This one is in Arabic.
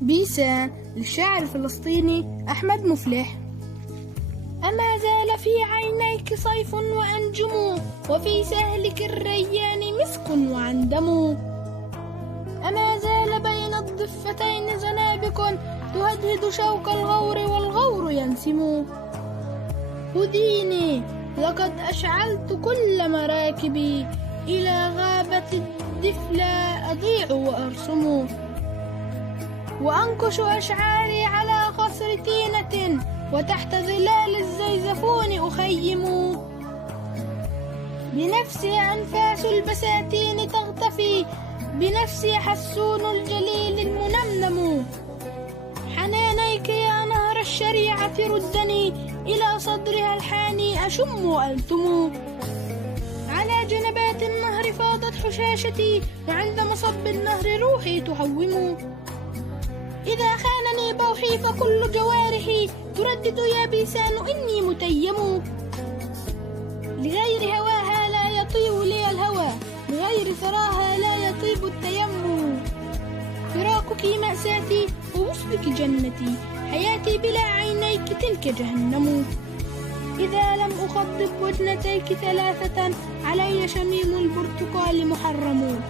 بيسان للشاعر الفلسطيني أحمد مفلح. أما زال في عينيك صيف وأنجم، وفي سهلك الريان مسك وعندم. أما زال بين الضفتين زنابق تهدهد شوك الغور والغور ينسم. خذيني لقد أشعلت كل مراكبي، إلى غابة الدفلى أضيع وأرسم. وأنكش أشعاري على قصر تينة، وتحت ظلال الزيزفون أخيم. بنفسي أنفاس البساتين تغتفي، بنفسي حسون الجليل المنمنم. حنانيك يا نهر الشريعة ردني، إلى صدرها الحاني أشم وألتم. على جنبات النهر فاضت حشاشتي، وعند مصب النهر روحي تهوم. إذا خانني بوحي فكل جوارحي تردد يا بيسان إني متيم. لغير هواها لا يطيب لي الهوى، لغير ثراها لا يطيب التيمم. فراقك مأساتي ووصلك جنتي، حياتي بلا عينيك تلك جهنم. إذا لم أخضب وجنتيك ثلاثة، علي شميم البرتقال محرم.